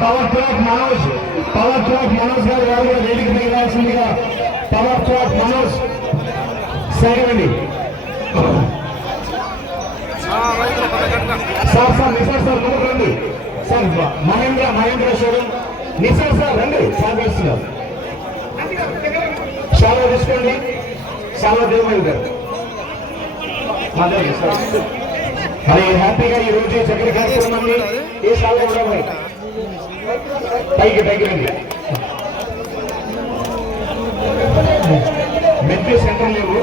Power track Manoj power track Manoj గారు వారు కూడా వేదిక మీద రావాల్సిందిగా పవర్ ట్రాక్ మనోజ్ సరేనండి సార్ సార్ నిసార్ సార్ ముందుకు రండి. Sir Mahindra Mahindra showroom. Nisar sir రండి. సార్ వేస్తున్నారు చాలా తీసుకోండి. చాలా దేవమయ్య గారు. అదే సార్. మరి హ్యాపీగా ఈ రోజు చక్కటి కార్యక్రమాన్ని ఏ సార్ కూడా పైకి పైకి రండి మెట్రో సెంటర్ లేవు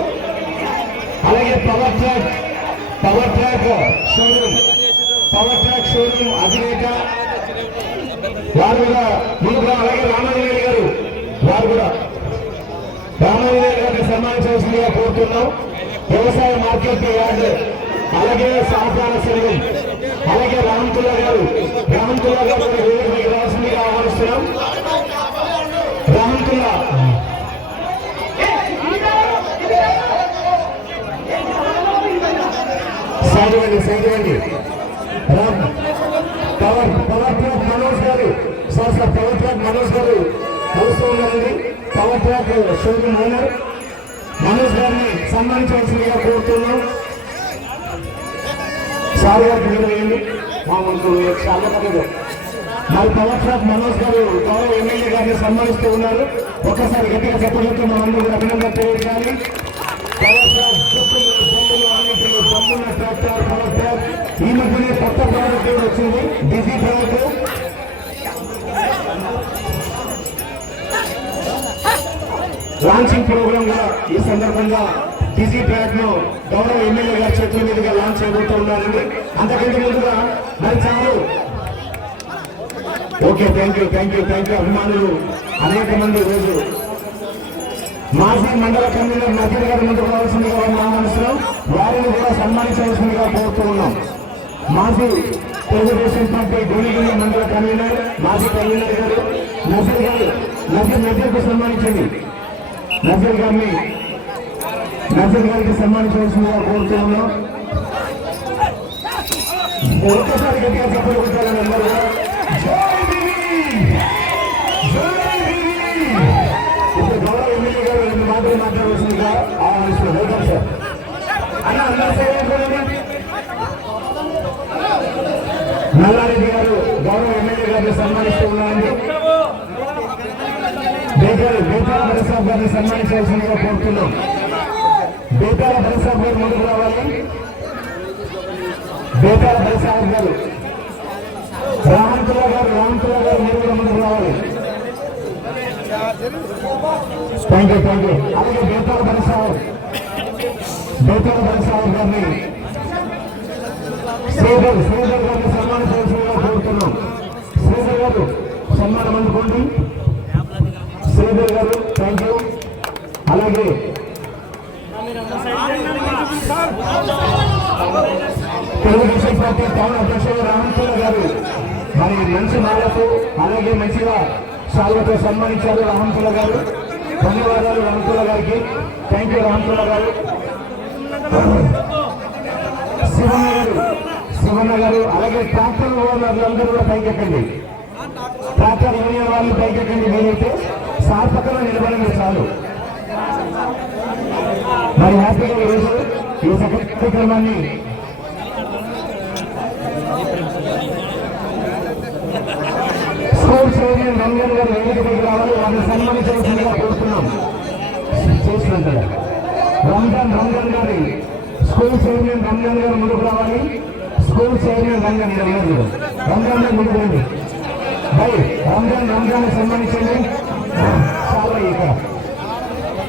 అలాగే power track power track showroom power track showroom అధినేత వారు కూడా ముందుగా అలాగే రామాంజనేయులు గారు. వారు కూడా. రామాంజనేయులు గారిని సన్మానించవలసిందిగా కోరుతున్నాం. వ్యవసాయ మార్కెట్ యార్డ్ అలాగే సహకార సంఘం అలాగే రామంతుల్లా గారు రామంతుల్లా గారు కూడా వేదిక మీకు రావాల్సిందిగా ఆహ్వానిస్తున్నాం రామంతుల్లా సాగివండి సాధువండి Ram power power track Manoj గారు sir sir power track Manoj గారు కలుస్తూ ఉన్నారండి. Power track showroom owner Manoj గారిని సన్మానించవలసిందిగా కోరుతున్నాం. సార్ గారికి మీరు వేయండి మా ముందు చాలా పడదు మరి పవర్ ట్రాక్ మనోజ్ గారు గౌరవ ఎమ్మెల్యే గారిని సన్మానిస్తూ ఉన్నారు. ఒక్కసారి గట్టిగా చెప్పడంతో మా అందరూ అభినందన తెలియజేయాలి. ఈ మధ్యనే కొత్త ప్రోడక్ట్ వచ్చింది. బిజీ ప్రోడక్ట్ లాంచింగ్ ప్రోగ్రామ్గా ఈ సందర్భంగా టీసీ ప్యాక్ను గౌరవ ఎమ్మెల్యే గారి చేతుల మీదుగా లాంచ్ చేయబోతూ ఉన్నారండి. అంతకంటే ముందుగా మరి చాలు. Okay thank you thank you thank you అభిమానులు అనేక మంది రోజు మాజీ మండల కన్వీనర్ నజీర్ గారి ముందుకు రావాల్సిందిగా వారిని మనసులో వారిని కూడా సన్మానించవలసిందిగా కోరుతూ ఉన్నాం. మాజీ తెలుగుదేశం పార్టీ గోలిగిరి మండల కన్వీనర్ మాజీ కన్వీనర్ గారు నజీర్ గారు నజీర్ నజీర్కు సన్మానించండి. నజీర్ గారిని నజీర్ గారికి సన్మానించవలసిందిగా కోరుతున్నాం ఒక్కసారి గట్టిగా చెప్పలు కొట్టాలని అందరూ ఇప్పుడు గౌరవ ఎమ్మెల్యే గారు రెండు మాటలు మాట్లాడవలసిందిగా ఆహ్వానిస్తున్నారు వెల్కమ్ సార్ అన్న అందరూ నల్లారెడ్డి గారు గౌరవ ఎమ్మెల్యే గారిని సన్మానిస్తూ ఉన్నారండి బేకారి బేతాల భరసాబ్ గారిని సన్మానించవలసిందిగా కోరుతున్నాం బేతాల భరసాబ్ గారు ముందుకు రావాలి. బేతాల భరసాబ్ గారు. రామంతుల గారు రామంతుల గారు మీరు కూడా ముందుకు రావాలి. థ్యాంక్ యూ థ్యాంక్ యూ అలాగే బేతాల భరసాబ్ బేతాల భరసాబ్ గారిని శ్రీధర్ శ్రీధర్ గారిని సన్మానించవలసిందిగా కోరుతున్నాం. శ్రీధర్ గారు సన్మానం అందుకోండి. శ్రీధర్ గారు థ్యాంక్ యూ అలాగే తెలుగుదేశం పార్టీ టౌన్ అధ్యక్షుడు రామచంద్ర గారు మరి మంచి మాటలతో అలాగే మంచిగా సాల్వతో సన్మానించారు రామచంద్ర గారు ధన్యవాదాలు. రామచంద్ర గారికి థ్యాంక్ యూ రామచంద్ర గారు శివన్న గారు శివన్న గారు అలాగే ట్రాక్టర్ ఓనర్లందరూ కూడా పైకెక్కండి ట్రాక్టర్ యూనియన్ వాళ్ళు పైకెక్కండి మీరైతే సార్ పక్కన నిలబడండి చాలు మరి హ్యాపీగా ఈరోజు ఈ కార్యక్రమాన్ని స్కూల్ చైర్మన్ రంజన్ గారు వేదిక దగ్గర రావాలి. వారిని సన్మానించవలసిందిగా కోరుతున్నాం. చేసినట్టుగా రంజాన్ గారి స్కూల్ చైర్మన్ రంజన్ గారు ముందుకు రావాలి. స్కూల్ చైర్మన్ రంజన్ గారు రంజాన్ గారు ముందుకు రండి. బై రంజాన్ రంజాన్ సన్మానించండి. చాలా ఇక్కడ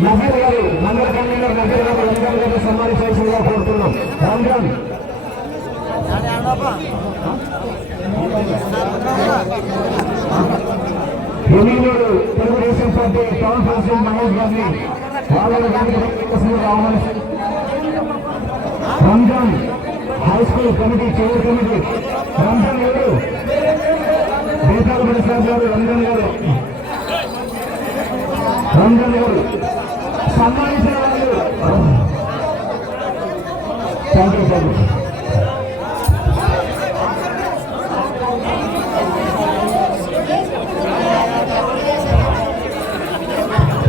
మహిళలు మండల కన్వీనర్ నజీర్ గారు రంజాన్ గారిని సన్మానించవలసిందిగా కోరుతున్నాం Ramzan Telugu Desam party town council Mahesh గారిని వాళ్ళ ఆహ్వానిస్తారు Ramzan high school committee chair committee Ramzan గారు బీతాల ప్రసాద్ గారు రంజాన్ గారు రంజాన్ గారు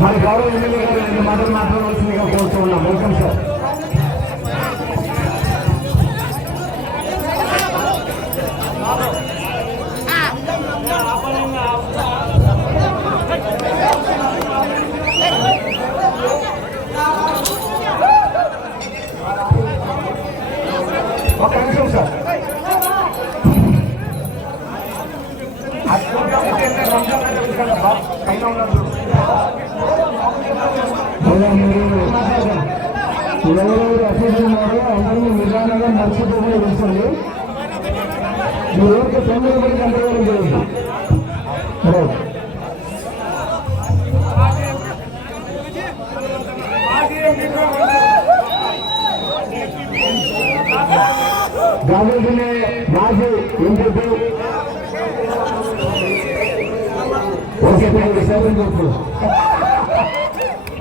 మన గౌరవ ఎమ్మెల్యే గారు రెండు మాటలు మాట్లాడవలసిందిగా కోరుతూ ఉన్నాం వెల్కమ్ సార్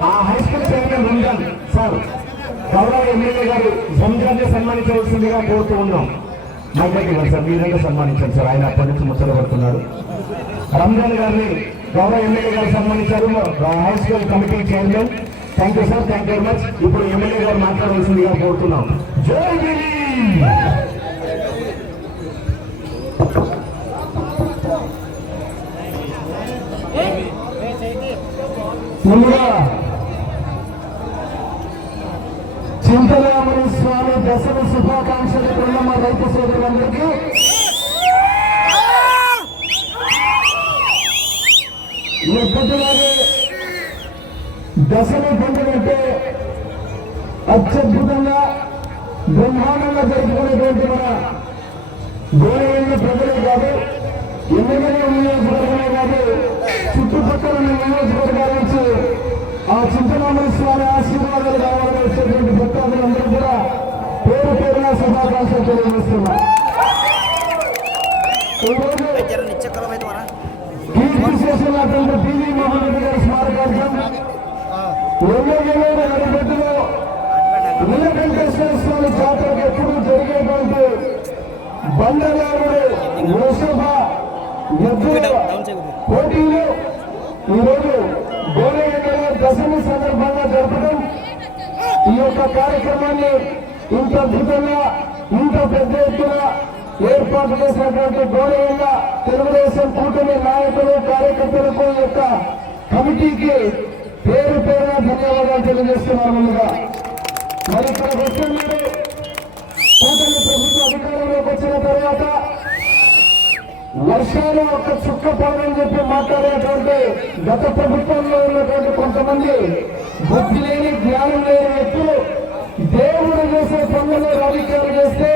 ఆ high school chairman Ramzan sir గౌరవ ఎమ్మెల్యే గారు రంజాన్ సన్మానించవలసిందిగా కోరుతూ ఉన్నాం మైక్ గారు సార్ మీరంతా సన్మానించారు సార్ ఆయన అప్పటి నుంచి ముచ్చట పడుతున్నారు రంజాన్ గారిని గౌరవ ఎమ్మెల్యే గారు సన్మానించారు high school committee chairman thank you sir thank you very much ఇప్పుడు ఎమ్మెల్యే గారు మాట్లాడవలసిందిగా కోరుతున్నాం. జై ముందుగా చింతరామణి స్వామి దశమి శుభాకాంక్షలు ఉన్న రైతు సోదరులందరికీ. ఎప్పటిలాగే దశమి పండుగంటే అత్యద్భుతంగా బ్రహ్మాండంగా జరుపుకునేటువంటి మన గోడైన ప్రజలే కాదు ఎమ్మెల్యే నియోజకవర్గమే చుట్టుపక్కల నియోజకవర్గాల నుంచి ఆ చింతనామల స్వామి ఆశీర్వాదాలు కావాలని వచ్చేటువంటి భక్తులందరూ కూడా పేరు పేరున శుభాకాంక్షలు తెలియజేస్తున్నా చేసినటువంటి టీవీ మోహన్ రెడ్డి గారి స్మారకార్థం ఎమ్మెల్యేలో నడిపెట్టులో నీలకంఠేశ్వర స్వామి జాతరకు ఎప్పుడు జరిగేటువంటి బండలారుడు వృషభ పోటీలు ఈరోజు గోడగడ్డలో దశమి సందర్భంగా జరపడం ఈ యొక్క కార్యక్రమాన్ని ఇంత అద్భుతంగా ఇంత పెద్ద ఎత్తున ఏర్పాటు చేసినటువంటి గోడగడ్డ తెలుగుదేశం కూటమి నాయకులు కార్యకర్తలకు యొక్క కమిటీకి పేరు పేరున ధన్యవాదాలు తెలియజేస్తున్నారు ముందుగా. మరి ఇక్కడ వచ్చిన మీరు కూటమి ప్రభుత్వ అధికారంలోకి వచ్చిన తర్వాత వర్షాలు ఒక చుక్క పడని చెప్పి మాట్లాడేటువంటి గత ప్రభుత్వంలో ఉన్నటువంటి కొంతమంది బుద్ధి లేని జ్ఞానం లేని వ్యక్తులు దేవుడు చేసే పనులను రాజకీయాలు చేస్తే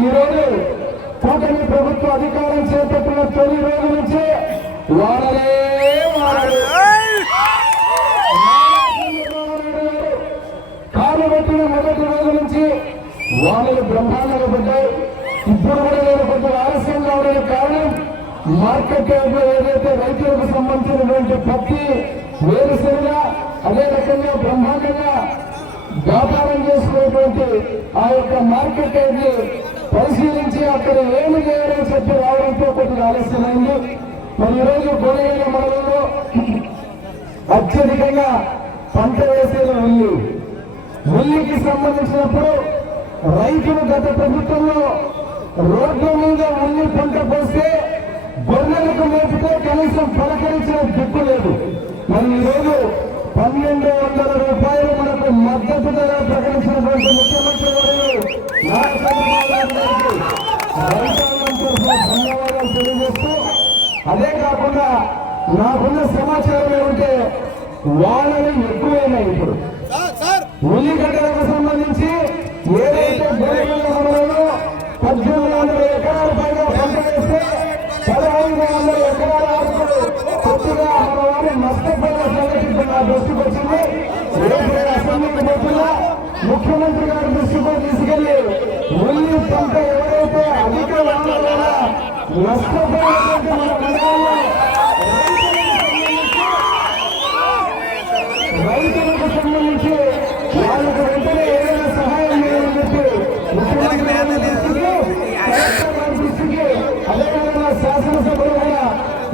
ఈరోజు కూటమి ప్రభుత్వ అధికారం చేపట్టిన తొలి రోజు నుంచి వాడలే వాడలే కాలు పెట్టిన మొదటి రోజు నుంచి వానలు బ్రహ్మాండంగా పడ్డాయి. ఇప్పుడు కూడా నేను మార్కెట్ యార్డ్లో ఏదైతే రైతులకు సంబంధించినటువంటి పత్తి వేరుశెనగ అదే రకంగా బ్రహ్మాండంగా వ్యాపారం చేసుకునేటువంటి ఆ యొక్క మార్కెట్ యార్డ్ని పరిశీలించి అక్కడ ఏమి చేయాలని చెప్పి రావడంతో కొద్దిగా ఆలస్యమైంది. మరి ఈరోజు గోడగల మండలంలో అత్యధికంగా పంట వేసేది ఉల్లి ఉల్లికి సంబంధించినప్పుడు రైతులు గత ప్రభుత్వంలో రోడ్ల మీద ఉల్లి పంట పోస్తే గొర్రెలకు మేపితే కనీసం పలకరించిన దిక్కు లేదు. మరి ఈరోజు పన్నెండు వందల రూపాయలు మనకు మద్దతు ధర ప్రకటించినటువంటి ముఖ్యమంత్రి తరఫున ధన్యవాదాలు తెలియజేస్తూ అదే కాకుండా నాకున్న సమాచారం ఏమంటే వాళ్ళని ఎక్కువైనాయి ఇప్పుడు. ఉల్లిగడ్డలకు సంబంధించి ఏదైతే నా దృష్టికి వచ్చింది రేపు అసెంబ్లీకి పోతున్నా. ముఖ్యమంత్రి గారి దృష్టికి తీసుకెళ్ళి ఉల్లి పంట ఎవరైతే అధిక వానల నష్టపోయినటువంటి మన మండలంలో రైతులకు సంబంధించి వాళ్ళకు వెంటనే ఏదైనా సహాయం చేయాలని చెప్పి ముఖ్యమంత్రి గారి దృష్టికి, కలెక్టర్ గారి దృష్టికి, అదేవిధంగా శాసనసభలో కూడా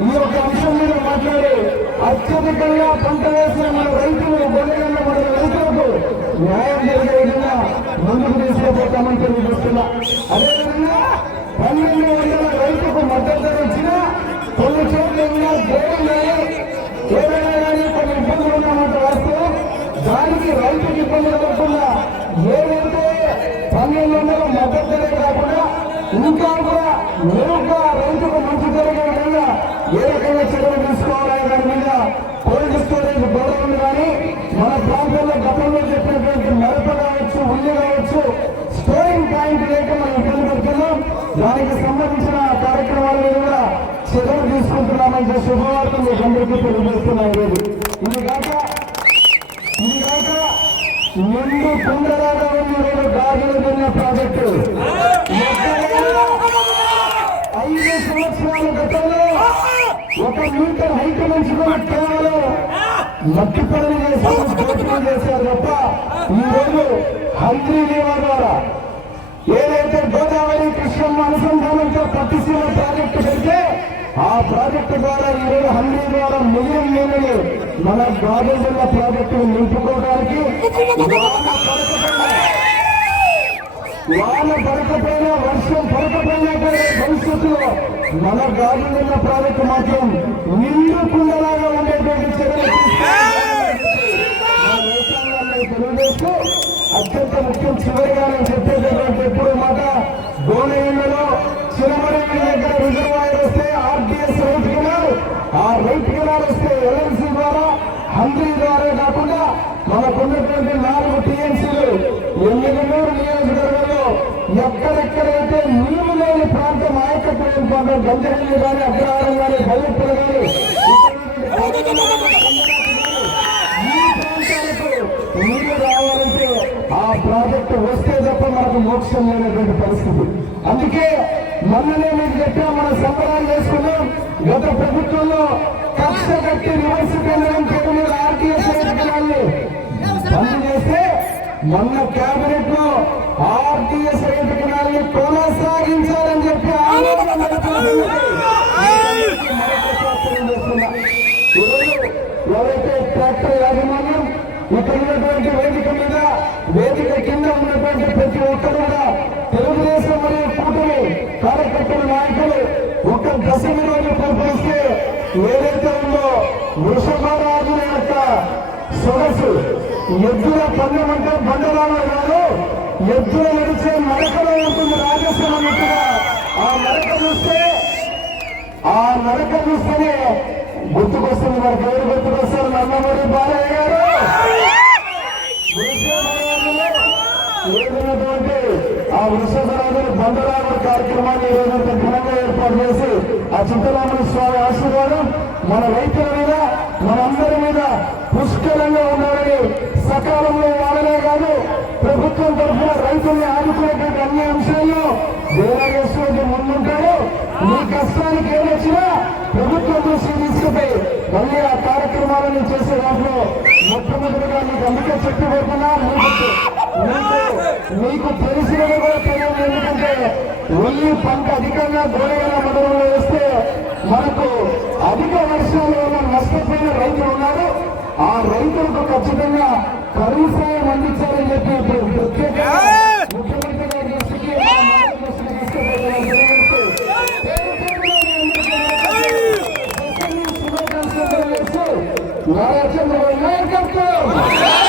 ఈ యొక్క అంశం మీద మాట్లాడి అత్యధికంగా పంట వేసిన మన రైతులు గొల్లగల్ల మన రైతులకు న్యాయం జరిగే విధంగా ముందుకు తీసుకుపోతామని తెలియజేస్తున్నా. అదేవిధంగా పన్నెండు వందల రైతుకు మద్దతు కోల్డ్ స్టోరేజ్ ఉంది కానీ మన ప్రాంతంలో గతంలో చెప్పినటువంటి మరప కావచ్చు ఉల్లి కావచ్చు స్టోరింగ్ పాయింట్ లేక మనం ఇబ్బంది పడుతున్నాం. దానికి సంబంధించిన కార్యక్రమాల మీద కూడా చర్యలు తీసుకుంటున్నామని చెప్పి శుభవార్త మీకు అందరికీ తెలియజేస్తున్నాం ఈరోజు ఇది కాక ఇది కాక ముందు కుండలాగా ఉన్న రెండు గాజులు తిన్న ప్రాజెక్టు ఒక మీటర్ హైట్ నుంచి కూడా కేవలం మట్టి పనులు చేశారు చేశారు తప్ప ఈ రోజు హంద్రీ నీవా ద్వారా ఏదైతే గోదావరి కృష్ణమ్మ అనుసంధానంతో పట్టిసీమ ప్రాజెక్టు పెడితే ఆ ప్రాజెక్టు ద్వారా ఈ రోజు హంద్రీ ద్వారా మిలియన్ నీళ్ళని మన గాజు జిల్లా ప్రాజెక్టును నింపుకోవడానికి వాన పడకపోయినా వర్షం పడకపోయినా కూడా భవిష్యత్తులో మన గాజు ఉన్న ప్రాజెక్టు మాత్రం నీరు కుండలాగా ఉండేటువంటి చర్యలు మా అత్యంత ముఖ్యం చివరిగా నేను చెప్పేటటువంటి ఎప్పుడు మాట గోనెండలో చిరమరి దగ్గర రిజర్వాయర్ వస్తే ఆర్టీఎస్ రైట్ కెనాల్ ఆ రైట్ కెనాల్ వస్తే ఎల్ఎన్సీ ద్వారా హంద్రీ ద్వారా కాకుండా మనకున్నటువంటి నాలుగు టీఎంసీలు ఎమ్మెల్యేలు నియోజకవర్గంలో ఎక్కడెక్కడైతే నీళ్ళు లేని ప్రాంతం ఆయకట్టు ప్రాంతం గంజహల్లి కానీ అగ్రహారం కానీ బల్లెప్పులు కానీ ఈ ప్రాంతాలకు నీళ్ళు రావాలంటే ఆ ప్రాజెక్టు వస్తే తప్ప మనకు మోక్షం లేనటువంటి పరిస్థితి. అందుకే మొన్ననే మీకు చెప్పా మన సంబరాలు చేసుకున్నాం. గత ప్రభుత్వంలో కక్ష కట్టి రివర్స్ కేంద్రం పేరు ఆర్టీఎస్ బంద్ చేస్తే మొన్న కేబినెట్లో ఆర్టీఎస్ రైతులని కొనసాగించాలని చెప్పి ఎవరైతే ట్రాక్టర్ యాజమాన్యం ఇక్కడ ఉన్నటువంటి వేదిక మీద వేదిక కింద ఉన్నటువంటి ప్రతి ఒక్కరు కూడా తెలుగుదేశం మరియు కూటమి కార్యకర్తల నాయకులు ఒక దశమి రోజు పిలుపునిస్తే ఏదైతే ఉందో వృషభరాజుల యొక్క సొగసు ఎద్దుల పందెం అంటే బండరాలో గారు ఎద్దుల నడిచే నడకలో ఉంటుంది రాజస్వం అన్నట్టుగా ఆ నడక చూస్తే ఆ నరక చూస్తేనే గుర్తుకొస్తుంది మరి పేరు గుర్తుకొస్తారు నందమూరి బాలయ్య గారు. ఏదైనటువంటి ఆ వృషభరాజుల బండరాముల కార్యక్రమాన్ని ఈ ఘనంగా ఏర్పాటు చేసి ఆ చిత్తరాముడు స్వామి ఆశీర్వాదం మన రైతుల మీద మనందరి మీద పుష్కలంగా ఉన్నారని సకాలంలో వాళ్ళనే కాదు ప్రభుత్వం తరఫున రైతుల్ని ఆదుకునేటువంటి అన్ని అంశాల్లో దేవాగేశ్వరుడు ముందుంటాడు మీ కష్టానికి ఏమొచ్చినా ప్రభుత్వం దృష్టి తీసుకుపోయి మళ్ళీ ఆ కార్యక్రమాలను చేసే దాంట్లో మొట్టమొదటిగా మీకు అందుకే చెప్పిపోతున్నా మీకు మీకు తెలిసినది కూడా తెలియదు ఎందుకంటే ఉల్లి పంట అధికంగా గోడగల మండలంలో వేస్తే మనకు అధిక వర్షాలు వల్ల నష్టపోయిన రైతులు ఉన్నారు. ఆ రైతులకు ఖచ్చితంగా కరువు సాయం అందించాలని చెప్పి ఇప్పుడు ప్రత్యేకంగా ముఖ్యమంత్రి గారి దృష్టికి నారా చంద్రబాబు నాయకత్వం